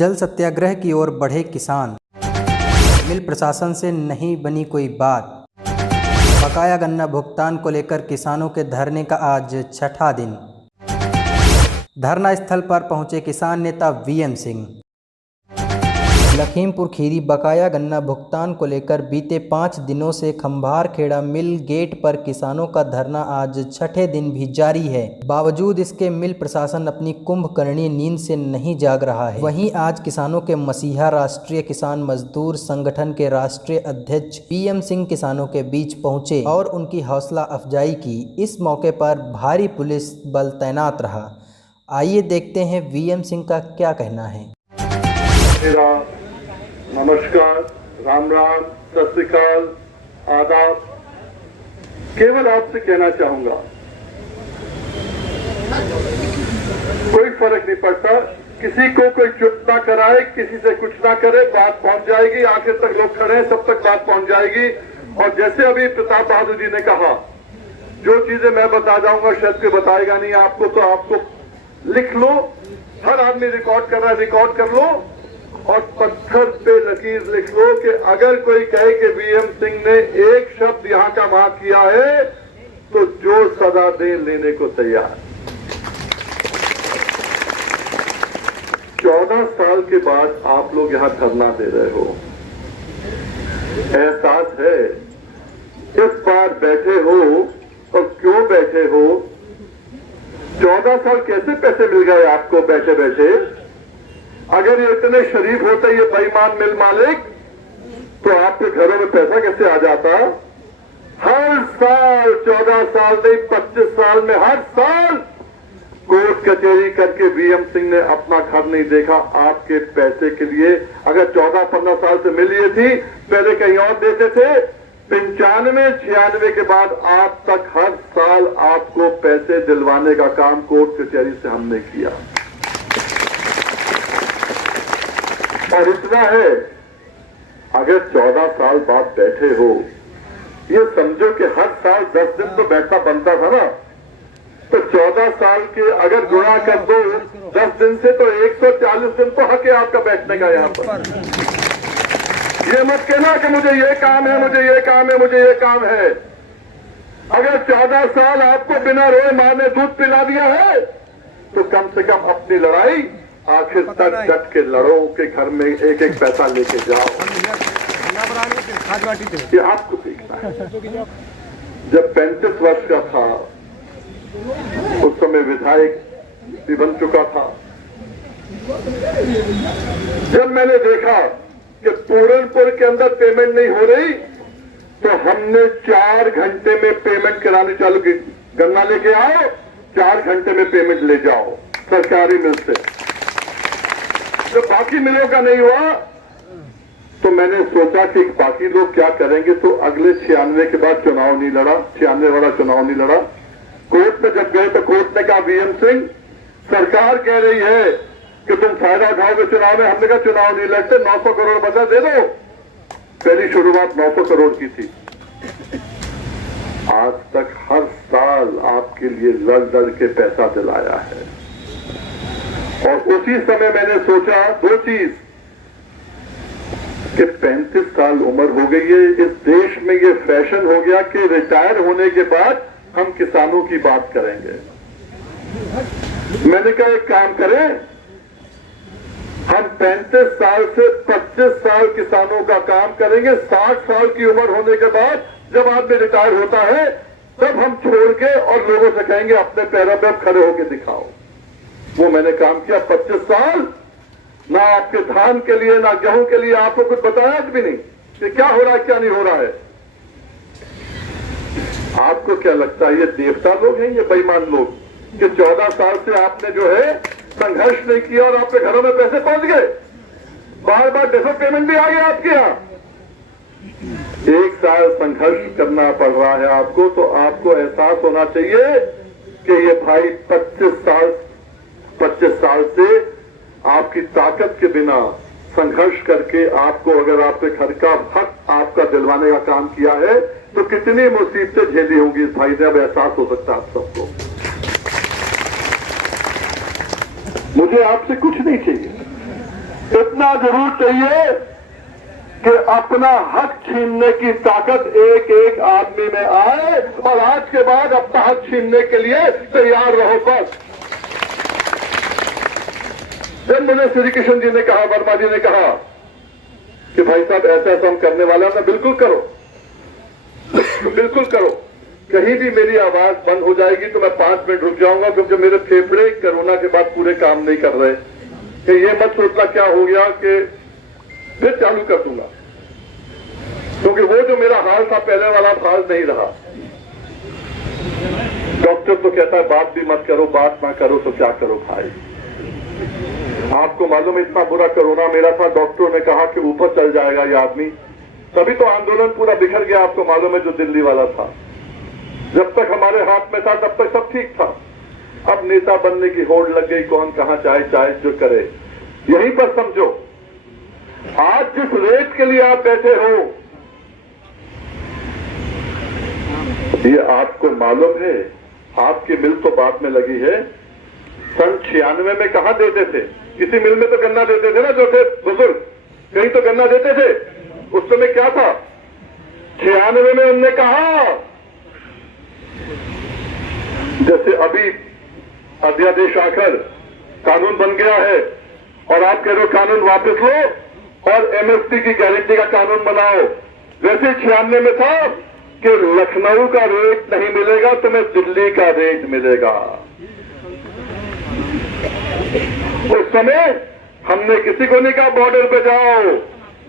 जल सत्याग्रह की ओर बढ़े किसान, मिल प्रशासन से नहीं बनी कोई बात। बकाया गन्ना भुगतान को लेकर किसानों के धरने का आज छठा दिन। धरना स्थल पर पहुंचे किसान नेता वीएम सिंह। लखीमपुर खीरी बकाया गन्ना भुगतान को लेकर बीते 5 दिनों से खंभारखेड़ा मिल गेट पर किसानों का धरना आज छठे दिन भी जारी है। बावजूद इसके मिल प्रशासन अपनी कुंभकर्णी नींद से नहीं जाग रहा है। वहीं आज किसानों के मसीहा राष्ट्रीय किसान मजदूर संगठन के राष्ट्रीय अध्यक्ष वीएम सिंह किसानों के बीच पहुंचे और उनकी हौसला अफजाई की। इस मौके पर भारी पुलिस बल तैनात रहा। आइए देखते हैं वीएम सिंह का क्या कहना है। नमस्कार, राम राम, सत श्री अकाल, आदाब। केवल आपसे कहना चाहूंगा, कोई फर्क नहीं पड़ता, किसी को कोई चुप ना कराए, किसी से कुछ ना करे, बात पहुंच जाएगी। आखिर तक लोग खड़े हैं, सब तक बात पहुंच जाएगी। और जैसे अभी प्रताप बहादुर जी ने कहा, जो चीजें मैं बता जाऊंगा शायद कोई बताएगा नहीं आपको, तो आपको लिख लो। हर आदमी रिकॉर्ड कर रहा है, रिकॉर्ड कर लो और पत्थर पे लकीर लिख लो कि अगर कोई कहे कि वीएम सिंह ने एक शब्द यहां का वहां किया है तो जो सजा दे लेने को तैयार। 14 साल के बाद आप लोग यहां धरना दे रहे हो, एहसास है। इस बार बैठे हो और क्यों बैठे हो? 14 साल कैसे पैसे मिल गए आपको बैठे बैठे? अगर ये इतने शरीफ होते ये बेईमान मिल मालिक, तो आपके घरों में पैसा कैसे आ जाता? हर साल 14 साल नहीं 25 साल में हर साल कोर्ट कचहरी करके वीएम सिंह ने अपना घर नहीं देखा आपके पैसे के लिए। अगर 14-15 साल से मिल ये थी, पहले कहीं और देते थे। 95-96 के बाद आज तक हर साल आपको पैसे दिलवाने का काम कोर्ट कचहरी से हमने किया। और इतना है, अगर 14 साल बाद बैठे हो, ये समझो कि हर साल 10 दिन तो बैठना बनता था ना, तो 14 साल के अगर गुणा कर दो 10 दिन से, तो 140 दिन तो हक है आपका बैठने का यहाँ पर। ये मत कहना कि मुझे ये काम है, मुझे ये काम है, मुझे ये काम है। अगर 14 साल आपको बिना रोए माँ ने दूध पिला दिया है, तो कम से कम अपनी लड़ाई आखिर तक डट के लड़ो के घर में एक एक पैसा लेके जाओ। ये आपको सीखना है। जब 35 वर्ष का था, उस समय विधायक भी बन चुका था। जब मैंने देखा कि पूरनपुर के अंदर पेमेंट नहीं हो रही, तो हमने 4 घंटे में पेमेंट करानी चालू की। गन्ना लेके आओ, 4 घंटे में पेमेंट ले जाओ सरकारी मिल से। जब बाकी मिलों का नहीं हुआ, तो मैंने सोचा कि बाकी लोग क्या करेंगे, तो अगले 96 के बाद चुनाव नहीं लड़ा, 96 वाला चुनाव नहीं लड़ा। कोर्ट में जब गए तो कोर्ट ने कहा वीएम सिंह, सरकार कह रही है कि तुम फायदा उठाओगे चुनाव में। हमने कहा चुनाव नहीं लड़ते, 900 करोड़ बचा दे दो। पहली शुरुआत 900 करोड़ की थी। आज तक हर साल आपके लिए लड़ लड़ के पैसा दिलाया है। और उसी समय मैंने सोचा 2 चीज, कि 35 साल उम्र हो गई है, इस देश में ये फैशन हो गया कि रिटायर होने के बाद हम किसानों की बात करेंगे। मैंने कहा एक काम करें, हम 35 साल से 25 साल किसानों का काम करेंगे। 60 साल की उम्र होने के बाद जब आदमी रिटायर होता है, तब हम छोड़ के और लोगों से कहेंगे अपने पैरों पर खड़े होकर दिखाओ। वो मैंने काम किया 25 साल। ना आपके धान के लिए ना गेहूं के लिए आपको कुछ बताया भी नहीं कि क्या हो रहा है क्या नहीं हो रहा है। आपको क्या लगता है ये देवता लोग हैं, ये बेईमान लोग, कि 14 साल से आपने जो है संघर्ष नहीं किया और आपके घरों में पैसे पहुंच गए? बार बार डेफर पेमेंट भी आ गया आपके यहाँ। 1 साल संघर्ष करना पड़ रहा है आपको, तो आपको एहसास होना चाहिए कि ये भाई 25 साल से आपकी ताकत के बिना संघर्ष करके आपको, अगर आपके घर का हक आपका दिलवाने का काम किया है, तो कितनी मुसीबतें झेली होंगी इस भाई ने। अब एहसास हो सकता है आप सबको। मुझे आपसे कुछ नहीं चाहिए, इतना जरूर चाहिए कि अपना हक छीनने की ताकत एक एक आदमी में आए और आज के बाद अपना हक छीनने के लिए तैयार रहो। बस जब मुझे श्री कृष्ण जी ने कहा, वर्मा जी ने कहा कि भाई साहब ऐसा ऐसा हम करने वाला है, बिल्कुल करो बिल्कुल करो, कहीं भी मेरी आवाज बंद हो जाएगी तो मैं 5 मिनट रुक जाऊंगा, क्योंकि मेरे फेफड़े कोरोना के बाद पूरे काम नहीं कर रहे। कि ये मत सोचना क्या हो गया कि फिर चालू कर दूंगा, क्योंकि वो जो मेरा हाल था पहले वाला हाल नहीं रहा। डॉक्टर तो कहता है बात भी मत करो, बात ना करो तो क्या करो भाई। आपको मालूम है इतना बुरा कोरोना मेरा था, डॉक्टरों ने कहा कि ऊपर चल जाएगा ये आदमी, तभी तो आंदोलन पूरा बिखर गया। आपको मालूम है जो दिल्ली वाला था, जब तक हमारे हाथ में था तब तक सब ठीक था। अब नेता बनने की होड़ लग गई, कौन कहां चाहे चाहे जो करे। यहीं पर समझो, आज जिस रेट के लिए आप बैठे हो, ये आपको मालूम है, आपकी मिल तो बाद में लगी है। सन 96 में कहां देते थे? किसी मिल में तो गन्ना देते थे ना, जो थे बुजुर्ग, कहीं तो गन्ना देते थे। उस समय क्या था? 96 में उनने कहा, जैसे अभी अध्यादेश आकर कानून बन गया है और आप कह रहे हो कानून वापस लो और एमएसपी की गारंटी का कानून बनाओ, वैसे 96 में था कि लखनऊ का रेट नहीं मिलेगा, तुम्हें दिल्ली का रेट मिलेगा। उस समय हमने किसी को नहीं कहा बॉर्डर पे जाओ,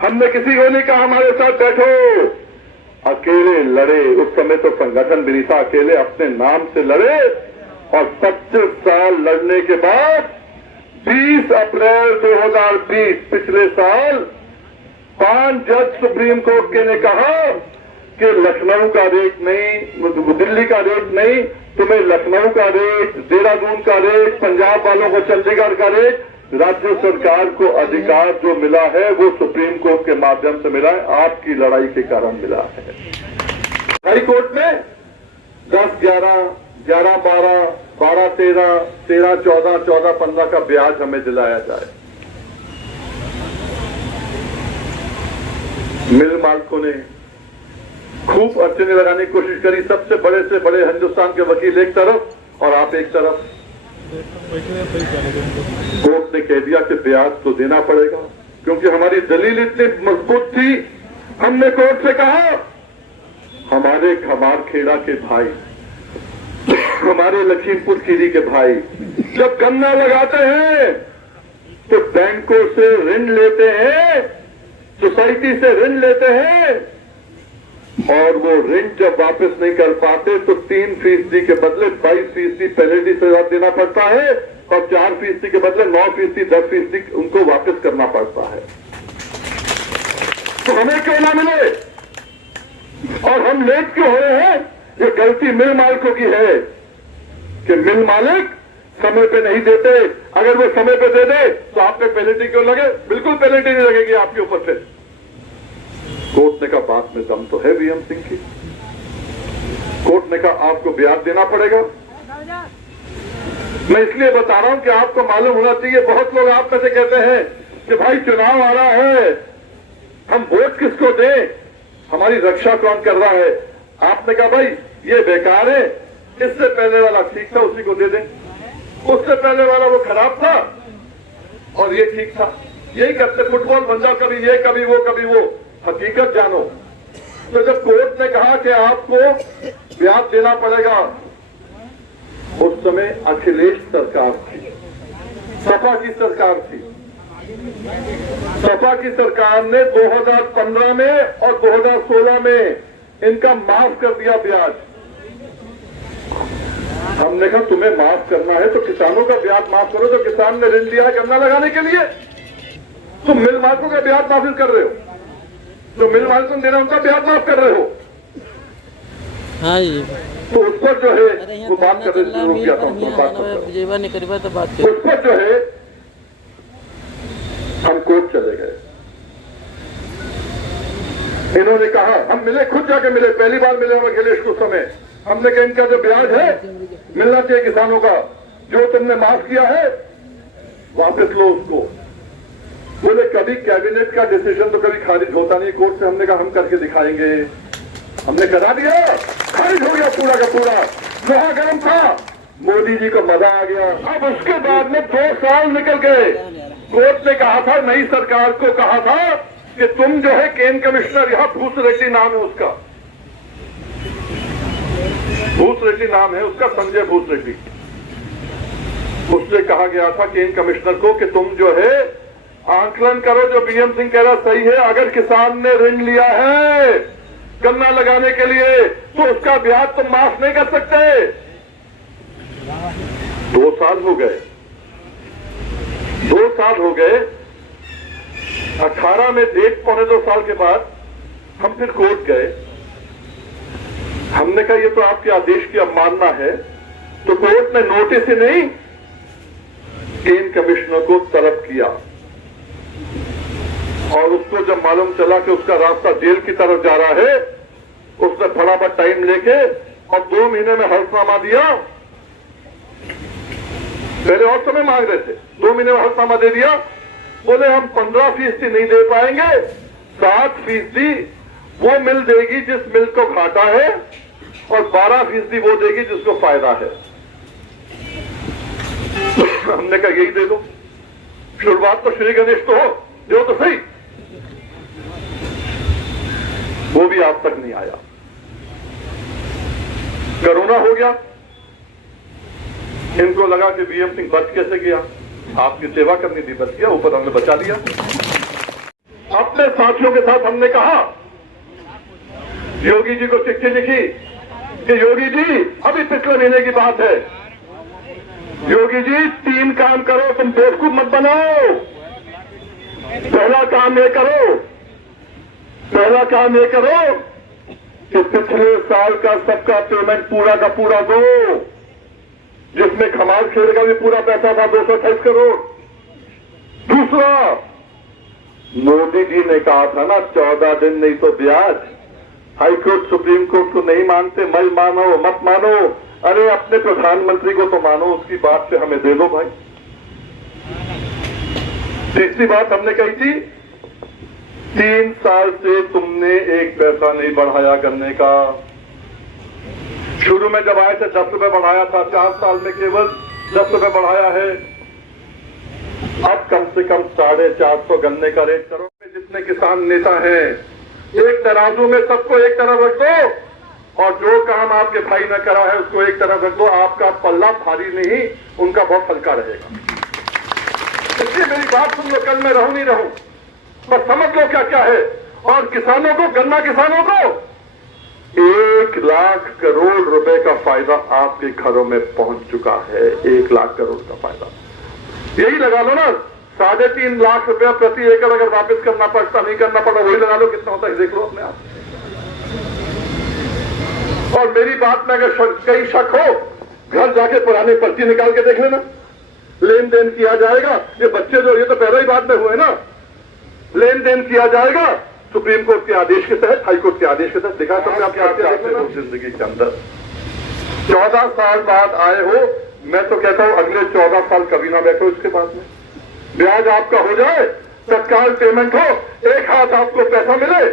हमने किसी को नहीं कहा हमारे साथ बैठो, अकेले लड़े। उस समय तो संगठन भी नहीं था, अकेले अपने नाम से लड़े और 25 साल लड़ने के बाद 20 अप्रैल 2020 पिछले साल 5 जज सुप्रीम कोर्ट के ने कहा कि लखनऊ का रेट नहीं, दिल्ली का रेट नहीं, तुम्हें लखनऊ का रेट, देहरादून का रेट, पंजाब वालों को चंडीगढ़ का रेट, राज्य सरकार को अधिकार जो मिला है वो सुप्रीम कोर्ट के माध्यम से मिला है, आपकी लड़ाई के कारण मिला है। हाई कोर्ट में 10, 11, 11, 12, 12, 13, 13, 14, 14, 15 का ब्याज हमें दिलाया जाए। मिल मालिकों ने खूब अड़चने लगाने की कोशिश करी, सबसे बड़े से बड़े हिंदुस्तान के वकील एक तरफ और आप एक तरफ। कोर्ट ने कह दिया कि ब्याज तो देना पड़ेगा, क्योंकि हमारी दलील इतनी मजबूत थी। हमने कोर्ट से कहा, हमारे खमारखेड़ा के भाई, हमारे लखीमपुर खीरी के भाई जब गन्ना लगाते हैं तो बैंकों से ऋण लेते हैं, सोसाइटी से ऋण लेते हैं, और वो ऋण जब वापस नहीं कर पाते तो 3% के बदले 22% पेनल्टी सजा देना पड़ता है और 4% के बदले 9%, 10% उनको वापस करना पड़ता है। तो हमें क्यों ना मिले और हम लेट क्यों हो रहे हैं? ये गलती मिल मालिकों की है कि मिल मालिक समय पे नहीं देते। अगर वो समय पे दे दे तो आप पे पेनल्टी क्यों लगे? बिल्कुल पेनल्टी नहीं लगेगी आपके ऊपर से। कोर्ट ने कहा बात में दम तो है वीएम सिंह की। कोर्ट ने कहा आपको ब्याज देना पड़ेगा। मैं इसलिए बता रहा हूं कि आपको मालूम होना चाहिए, बहुत लोग आप में से कहते हैं कि भाई चुनाव आ रहा है, हम वोट किसको दें, हमारी रक्षा कौन कर रहा है। आपने कहा भाई ये बेकार है, इससे पहले वाला ठीक था उसी को दे दें, उससे पहले वाला वो खराब था और ये ठीक था। यही करते, फुटबॉल बन जाओ, कभी ये कभी वो कभी वो, हकीकत जानो। तो जब कोर्ट ने कहा कि आपको ब्याज देना पड़ेगा, उस समय अखिलेश सरकार थी, सपा की सरकार थी। सपा की सरकार ने 2015 में और 2016 में इनका माफ कर दिया ब्याज। हमने कहा तुम्हें माफ करना है तो किसानों का ब्याज माफ करो। तो किसान ने ऋण लिया है गन्ना लगाने के लिए, तुम मिल मालिकों का ब्याज माफ कर रहे हो, तो मिल मालिकों देना उनका ब्याज माफ कर रहे हो। हाँ जी, तो उस पर जो है वो बात कर रहे थे, क्या था उस पर जो है हम कोर्ट चले गए। इन्होंने कहा, हम मिले, खुद जाके मिले, पहली बार मिले हम अखिलेश को समय। हमने कहा इनका जो ब्याज है मिलना चाहिए किसानों का, जो तुमने माफ किया है वापस लो उसको। बोले कभी कैबिनेट का डिसीजन तो कभी खारिज होता नहीं कोर्ट से। हमने कहा हम करके दिखाएंगे। हमने करा दिया, खारिज हो गया पूरा का पूरा। लोहा गर्म था, मोदी जी को मजा आ गया। अब उसके बाद में 2 साल निकल गए। कोर्ट ने कहा था, नई सरकार को कहा था कि तुम जो है केन कमिश्नर, यहां भूस रेड्डी नाम है उसका, भूस रेड्डी नाम है उसका, संजय भूस रेड्डी। उससे कहा गया था केन कमिश्नर को कि तुम जो है आंकलन करो, जो बीएम सिंह कह रहा सही है। अगर किसान ने ऋण लिया है गन्ना लगाने के लिए तो उसका ब्याज तुम माफ नहीं कर सकते। 2 साल हो गए, 2 साल हो गए। 18 में डेट, 1.25 साल के बाद हम फिर कोर्ट गए। हमने कहा ये तो आपके आदेश की अवमानना है। तो कोर्ट ने नोटिस ही नहीं, केन कमिश्नर को तलब किया। और उसको जब मालूम चला कि उसका रास्ता जेल की तरफ जा रहा है, उसने फटाफट टाइम लेके और 2 महीने में हल्फनामा दिया। पहले और समय मांग रहे थे, 2 महीने में हल्फनामा दे दिया। बोले हम 15% नहीं दे पाएंगे, 7% वो मिल देगी जिस मिल को घाटा है और 12% वो देगी जिसको फायदा है। हमने कहा यही दे दो, शुरुआत तो श्री गणेश तो हो, दो तो सही। वो भी आज तक नहीं आया। कोरोना हो गया, इनको लगा कि बीएम सिंह बच कैसे गया, आपकी सेवा करनी थी, बच गया, ऊपर हमने बचा लिया। अपने साथियों के साथ हमने कहा, योगी जी को चिट्ठी लिखी कि योगी जी, अभी पिछले महीने की बात है, योगी जी 3 काम करो, तुम बेवकूफ मत बनाओ। पहला काम ये करो, पहला काम ये करो कि पिछले साल का सबका पेमेंट पूरा का पूरा दो, जिसमें खमार खेल का भी पूरा पैसा था 228 करोड़। दूसरा, मोदी जी ने कहा था ना 14 दिन नहीं तो ब्याज। हाईकोर्ट सुप्रीम कोर्ट को नहीं मानते, मत मानो मत मानो, अरे अपने प्रधानमंत्री को तो मानो, उसकी बात से हमें दे दो भाई। तीसरी बात हमने कही थी, 3 साल से तुमने 1 पैसा नहीं बढ़ाया गन्ने का। शुरू में जब आए थे 10 रुपए बढ़ाया था, 4 साल में केवल 10 रुपए बढ़ाया है। अब कम से कम 450 गन्ने का रेट करो। जितने किसान नेता हैं, एक तराजू में सबको एक तरफ रख दो और जो काम आपके भाई ने करा है उसको एक तरफ रख दो। आपका पल्ला भारी नहीं, उनका बहुत हल्का रहेगा। इसलिए मेरी बात सुन लो, कल मैं रहूं नहीं रहूं, बस समझ लो क्या क्या है। और किसानों को, गन्ना किसानों को 1 लाख करोड़ रुपए का फायदा आपके घरों में पहुंच चुका है। 1 लाख करोड़ का फायदा, यही लगा लो ना, 3.5 लाख रुपया प्रति एकड़ अगर वापस करना पड़ता, नहीं करना पड़ा, वही लगा लो कितना होता है, देख लो अपने आप। और मेरी बात में अगर कहीं शक हो, घर जाके पुरानी पर्ची निकाल के देख लेना, लेन देन किया जाएगा। ये बच्चे जो, ये तो पहले ही बात में हुए ना, लेन देन किया जाएगा सुप्रीम कोर्ट के आदेश के तहत, हाई कोर्ट के आदेश के तहत। दिखा तुमने आपके जिंदगी के अंदर 14 साल बाद आए हो। मैं तो कहता हूं अगले 14 साल कभी ना बैठो इसके बाद में। ब्याज आपका हो जाए, तत्काल पेमेंट हो, एक हाथ आपको पैसा मिले,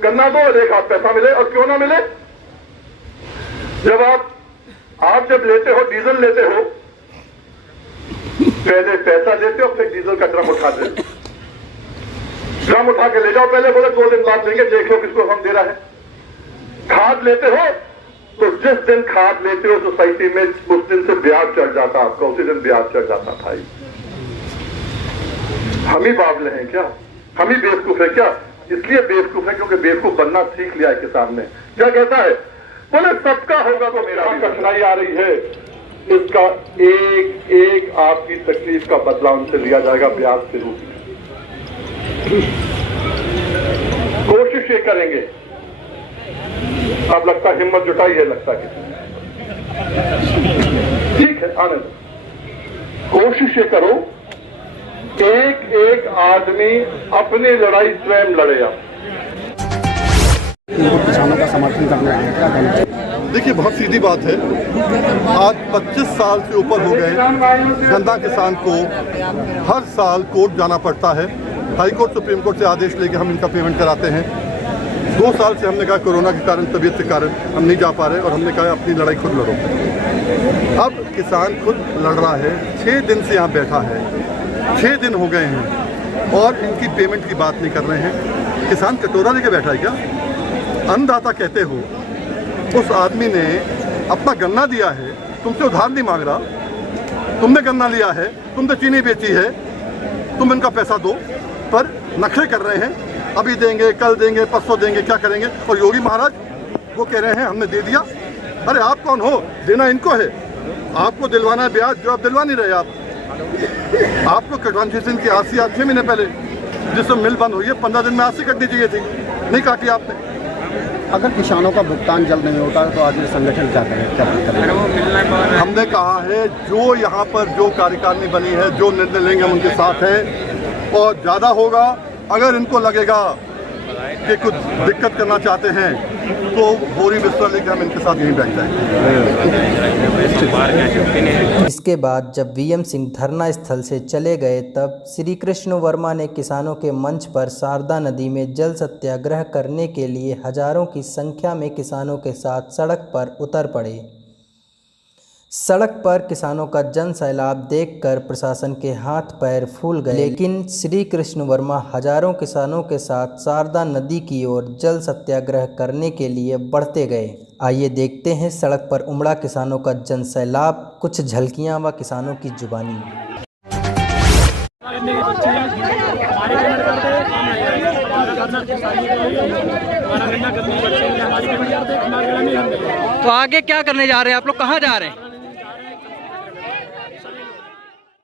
गन्ना दो और एक हाथ पैसा मिले। और क्यों ना मिले, जब आप जब लेते हो, डीजल लेते हो, पहले पैसा देते हो, फिर डीजल का ड्रम उठा देते, ड्रम उठा के ले जाओ, पहले बोले 2 दिन बाद देंगे, देख लो किसको हम दे रहा है। खाद लेते हो तो जिस दिन खाद लेते हो सोसाइटी में, उस दिन से ब्याज चढ़ जाता आपका, उसी दिन ब्याज चढ़ जाता भाई। हम ही बावले हैं क्या, हम ही बेवकूफ है क्या? इसलिए बेवकूफ है क्योंकि बेवकूफ बनना सीख लिया है किसान ने। क्या कहता है, बोले सबका होगा तो मेरा। कठिनाई आ रही है, इसका एक एक आपकी तकलीफ का बदला उनसे लिया जाएगा ब्याज के रूप में। कोशिश ये करेंगे, अब लगता हिम्मत जुटाई है, लगता किसी ठीक है, आने दो। कोशिश ये करो, एक एक आदमी अपनी लड़ाई स्वयं लड़े। आप किसानों का समर्थन करना है, क्या कहना चाहिए? देखिए, बहुत सीधी बात है। आज 25 साल से ऊपर हो गए गन्ना किसान को हर साल कोर्ट जाना पड़ता है। हाई कोर्ट सुप्रीम कोर्ट से आदेश लेके हम इनका पेमेंट कराते हैं। 2 साल से हमने कहा कोरोना के कारण, तबीयत के कारण हम नहीं जा पा रहे और हमने कहा अपनी लड़ाई खुद लड़ो। अब किसान खुद लड़ रहा है, 6 दिन से यहाँ बैठा है, 6 दिन हो गए हैं और इनकी पेमेंट की बात नहीं कर रहे हैं। किसान कटोरा लेके बैठा है क्या? अन्नदाता कहते हो, उस आदमी ने अपना गन्ना दिया है, तुमसे उधार नहीं मांग रहा, तुमने गन्ना लिया है, तुमने चीनी बेची है, तुम इनका पैसा दो, पर नखरे कर रहे हैं, अभी देंगे, कल देंगे, परसों देंगे, क्या करेंगे। और योगी महाराज वो कह रहे हैं हमने दे दिया। अरे आप कौन हो? देना इनको है, आपको दिलवाना है ब्याज जो आप दिलवा नहीं रहे। आपको कटवांसेशन की आरसी 6 महीने पहले जिसमें मिल बंद हुई है 15 दिन में आरसी कटनी चाहिए थी, नहीं काटी आपने। अगर किसानों का भुगतान जल्द नहीं होता तो आज ये संगठन क्या करें? हमने कहा है जो यहाँ पर जो कार्यकारिणी बनी है, जो निर्णय लेंगे हम उनके साथ हैं। और ज़्यादा होगा, अगर इनको लगेगा कि कुछ दिक्कत करना चाहते हैं तो बोरी बिस्तर लेकर हम इनके साथ यहीं बैठ जाएंगे। इसके बाद जब वीएम सिंह धरना स्थल से चले गए तब श्री कृष्ण वर्मा ने किसानों के मंच पर शारदा नदी में जल सत्याग्रह करने के लिए हजारों की संख्या में किसानों के साथ सड़क पर उतर पड़े। सड़क पर किसानों का जन सैलाब देखकर प्रशासन के हाथ पैर फूल गए, लेकिन श्री कृष्ण वर्मा हजारों किसानों के साथ शारदा नदी की ओर जल सत्याग्रह करने के लिए बढ़ते गए। आइए देखते हैं सड़क पर उमड़ा किसानों का जन सैलाब, कुछ झलकियां व किसानों की जुबानी। तो आगे क्या करने जा रहे हैं आप लोग? कहाँ जा रहे हैं?